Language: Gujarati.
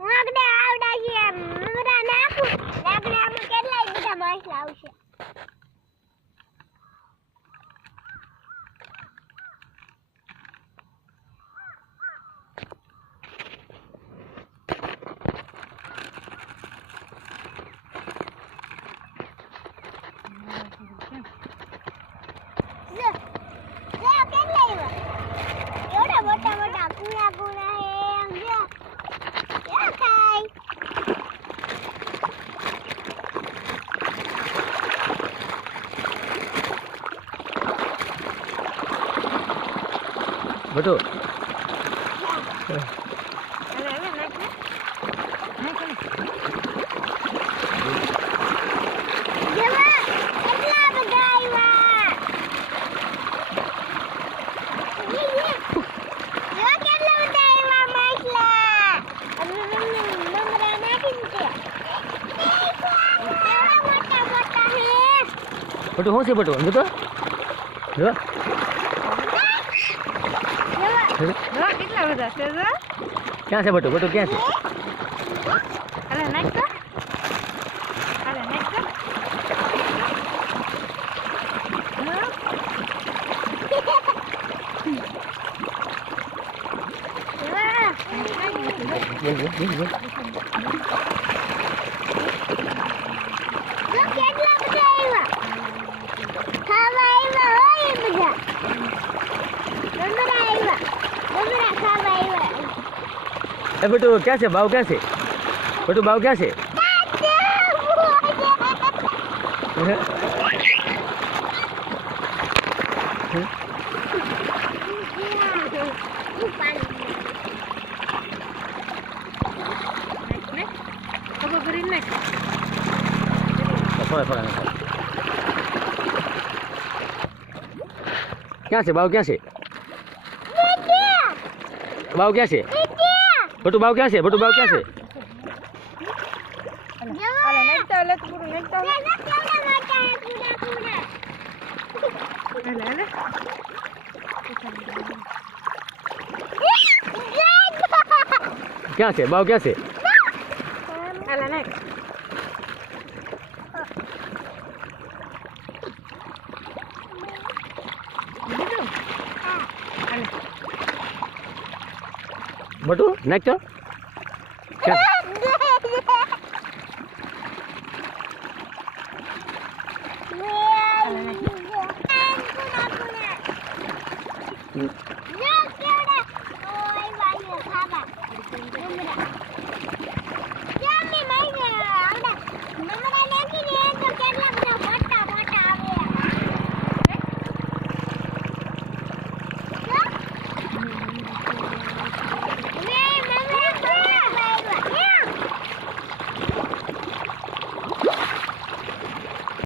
લાકડા આવડા છે મમરા નાખું લાકડામાં કેટલાય બધા માછલા આવશે મોટા મોટા કુણા કુણા હે જો ક્યાં થાય બટુ બટુ શું છે બટુ સમજો તો જો કેટલા બધા છે ક્યાં છે બટુ બટુ ક્યાં છે અરે નાખ તો અરે નાખ તો ए बटू क्या से भाव क्या से बटू भाव क्या से क्या से भाव क्या से भाव क्या से बटू भाव क्या से बटू भाव क्या से અરે નાખતા લે પૂરું નાખતા લે क्या से भाव क्या से અલે નાખ बटू नाख तो क्या Yeah.